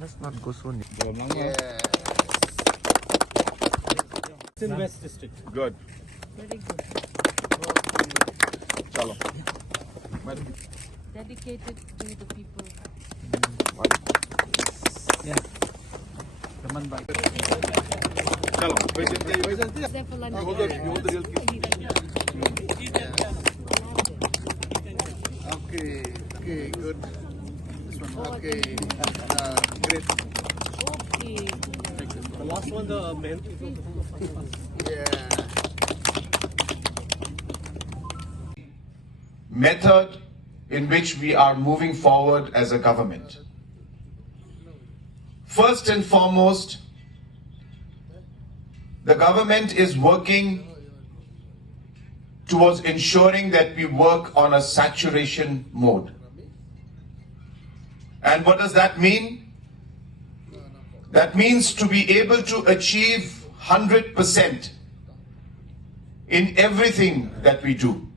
Let's not go so near. Yes. It's in West District. Good. Very good. Chalo. Dedicated to the people. Yeah. Come on, bye. Chalo. There for lunch. You hold the real key. Okay, good. This one. Okay. Great. Okay. The last one, the main. Yeah. Method in which we are moving forward as a government. First and foremost, the government is working towards ensuring that we work on a saturation mode. And what does that mean? That means to be able to achieve 100% in everything that we do.